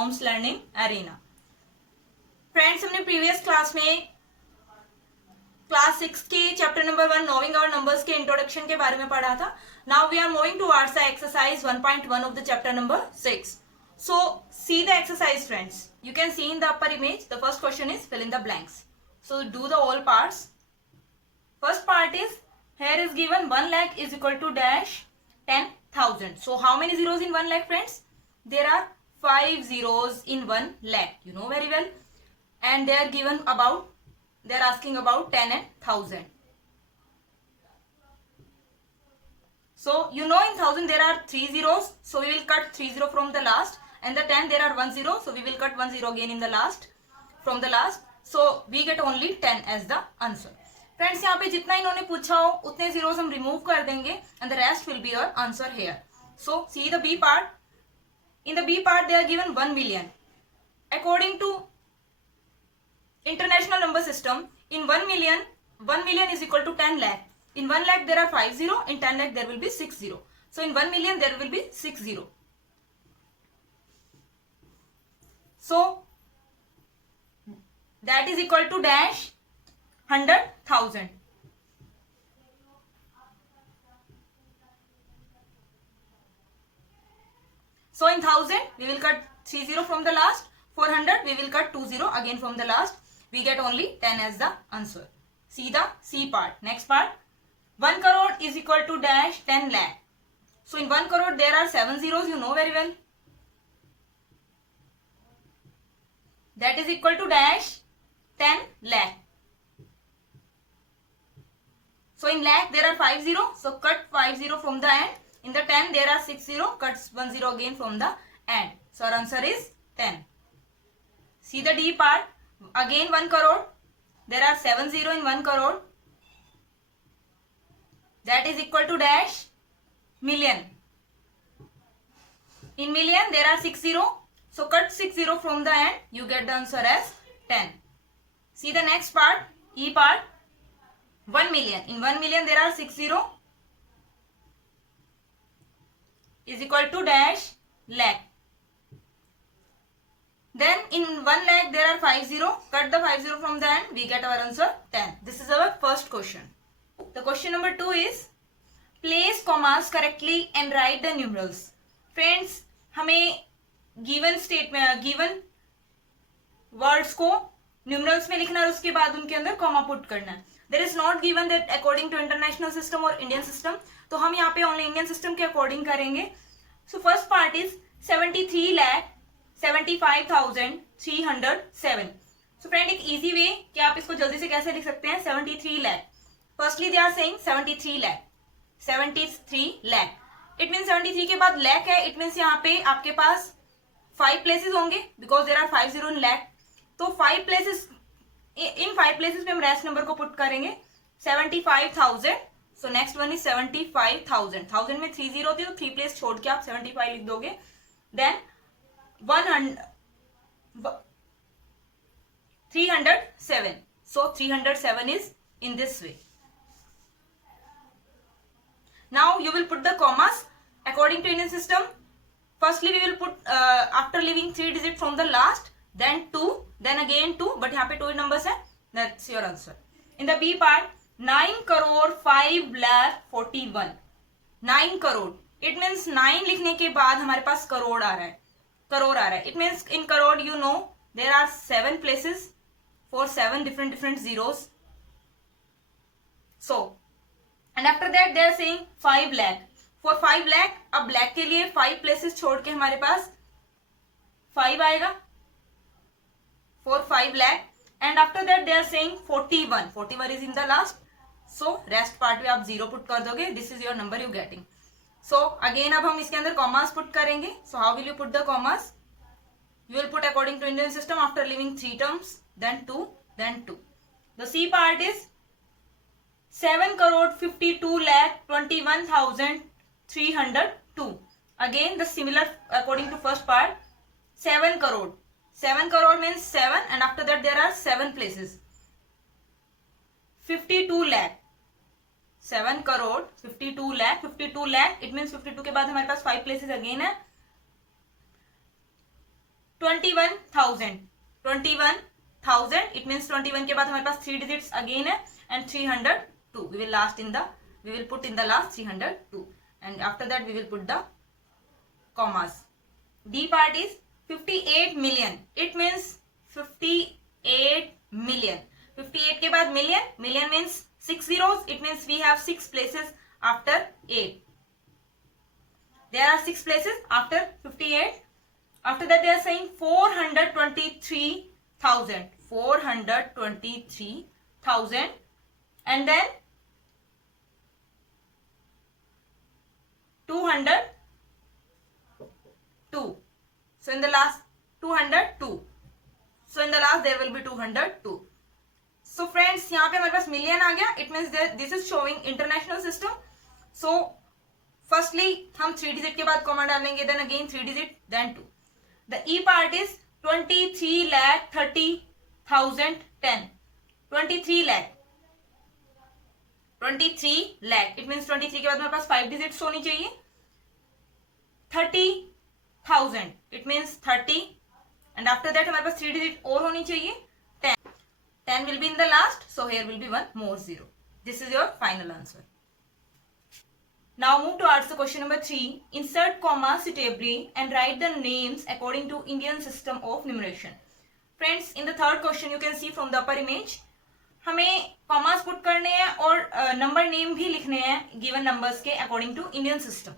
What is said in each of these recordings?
Holmes learning arena. Friends, हमने previous class में class 6 के chapter number 1 knowing our numbers के इंट्रोडक्शन के बारे में पढ़ा था। Now we are moving towards the exercise 1.1 of the chapter number 6. So see the exercise, friends. You can see in the upper image. The first question is fill in the blanks. So do the all parts. First part is, here is given 1 lakh is equal to dash 10,000. So how many zeros in 1 lakh, friends? There are 5 zeros in 1 lakh. You know very well. And they are given about, they are asking about 10 and 1000. So you know in 1000 there are 3 zeros. So we will cut 3 zero from the last. And the 10 there are 1 zero. So we will cut 1 zero again in the last, from the last. So we get only 10 as the answer. Friends, यहाँ पे जितना इन्होंने पूछा हो उतने zeros हम remove कर देंगे and the rest will be your answer here. So see the B part. In the B part they are given 1 million. According to international number system, in 1 million is equal to 10 lakh. In 1 lakh there are 5 zero. In 10 lakh there will be 6 zero. So in 1 million there will be 6 zero. So that is equal to dash 100,000. So in 1000 we will cut 3 zero from the last. 400 we will cut 2 zero again from the last. We get only 10 as the answer. See the C part. Next part. 1 crore is equal to dash 10 lakh. So in 1 crore there are 7 zeros. You know very well. That is equal to dash 10 lakh. So in lakh there are 5 zero. So cut 5 zero from the end. In the 10 there are 6 zero. Cut 1 zero again from the end. So our answer is 10. See the D part. Again 1 crore. There are 7 zero in 1 crore. That is equal to dash million. In million there are 6 zero. So cut 6 zero from the end. You get the answer as 10. See the next part. E part. 1 million. In 1 million there are 6 zero. Is equal to dash lakh. Then in 1 lakh there are 5 zero. Cut the 5 zero from the end. We get our answer 10. This is our first question. The question number 2 is, place commas correctly and write the numerals. Friends, हमें given statement, given words को numerals में लिखना है और उसके बाद उनके अंदर कॉमा पुट करना है. There is not given that according to international system और इंडियन सिस्टम. तो हम यहाँ पे ओनली इंडियन सिस्टम के अकॉर्डिंग करेंगे. So first part is 73,75,307. So friend, एक इजी वे कि आप इसको जल्दी से कैसे लिख सकते हैं. 73 lakh. Firstly they are saying 73 lakh. 73 lakh. It mean 73 के बाद लैख है. इट मीन्स यहाँ पे आपके पास 5 प्लेसेस होंगे बिकॉज देर आर 5 zero इन लैख. तो 5 प्लेसेस, इन 5 प्लेसेस पे हम रेस्ट नंबर को पुट करेंगे. 75,000. So next one is 75,000. 1000 में 3 zero होती है तो 3 प्लेस छोड़ के आप 75 लिख दोगे. Then 307. So 307 is in this way. Now you will put the commas according to Indian system. Firstly we will put after leaving 3 digit from the last, then 2, then again 2, but यहाँ पे 2 numbers है. That's your answer. In the B part, 9 crore 5 lakh 41. 9 crore. It means 9 लिखने के बाद हमारे पास करोड़ आ रहा है. करोड़ आ रहा है. It means in crore you know there are 7 places for 7 different zeros. So and after that they are saying 5 lakh. For 5 lakh, अब black के लिए 5 प्लेसेस छोड़ के हमारे पास 5 आएगा. For 5 lakh. And after that they are saying 41. 41 is in the last. So rest part में आप 0 put कर दोगे. This is your number you getting. So again अब हम इसके अंदर commas पुट करेंगे. So how will you put the commas? You will put according to Indian system after leaving 3 terms, then 2, then 2. The C part is 7 crore 52 lakh 21,302. Again the similar according to first part. 7 crore. 7 crore means 7 and after that there are 7 places. 52 lakh. 7 crore 52 lakh. 52 lakh. It means 52 के बाद हमारे पास 5 places again है. 21,000. 21,000. It means 21 के बाद हमारे पास 3 digits again है and 302. We will put in the last 302 and after that we will put the commas. D part is 58 million. It means 58 million. 58 के बाद million. Million means 6 zeros. It means we have 6 places after 8. There are 6 places after 58. After that they are saying 423,000. 423,000 and then 202. So in the last 202. So in the last there will be 202. So friends, यहाँ पे हमारे पास million आ गया. It means that this is showing international system. So firstly हम 3 digit के बाद comma डालेंगे, then again 3 digit, then 2. The E part is 23,30,010. 23 lakh. 23 lakh. It means 23 के बाद हमारे पास 5 digits होनी चाहिए. 30,000. It means 30 and after that हमारे पास 3 digit और होनी चाहिए. 10. 10 will be in the last, so here will be one more zero. This is your final answer. Now move towards the question number 3. Insert comma suitably and write the names according to Indian system of numeration. Friends, in the third question you can see from the upper image, हमें commas put करने हैं और number name भी लिखने हैं given numbers के according to Indian system.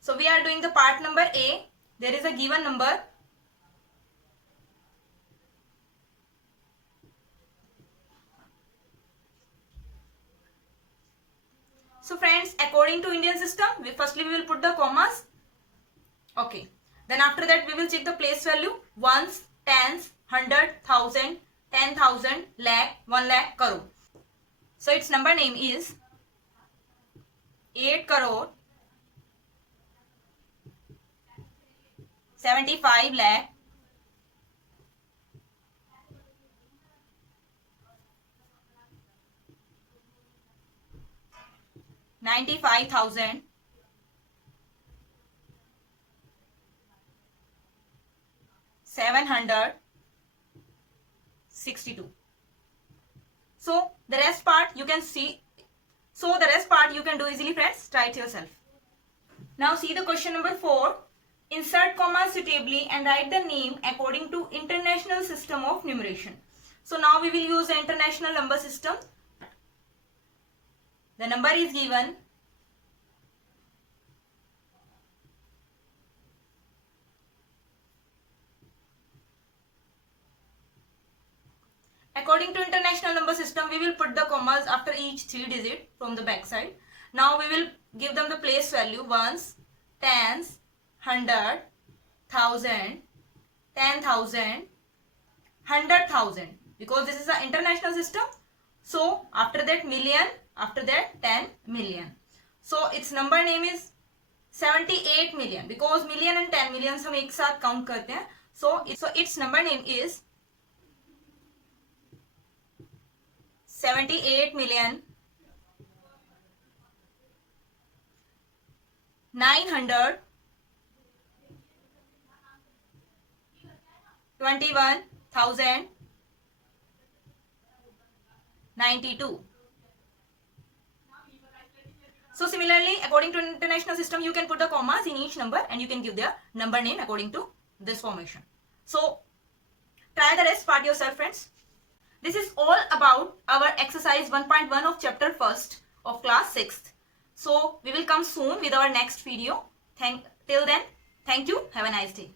So we are doing the part number A. There is a given number. So friends, according to Indian system, firstly we will put the commas. Okay. Then after that we will check the place value. Ones, tens, 100, 1,000, 10,000, lakh, 1 lakh, crore. So its number name is 8 crore 75 lakh 95,000 762. So the rest part you can see. So the rest part you can do easily, friends. Try it yourself. Now see the question number 4. Insert comma suitably and write the name according to international system of numeration. So now we will use the international number system. The number is given. According to international number system, we will put the commas after each 3 digit from the back side. Now we will give them the place value. Ones, tens, 100, 1,000, 10,000, 100,000. Because this is an international system. So after that million. After that 10 million. So its number name is 78 million because million and 10 million हम एक साथ count करते हैं. So its number name is 78 million 921,092. So similarly, according to international system, you can put the commas in each number and you can give their number name according to this formation. So try the rest part yourself, friends. This is all about our exercise 1.1 of chapter 1st of class 6th. So we will come soon with our next video. Till then, thank you. Have a nice day.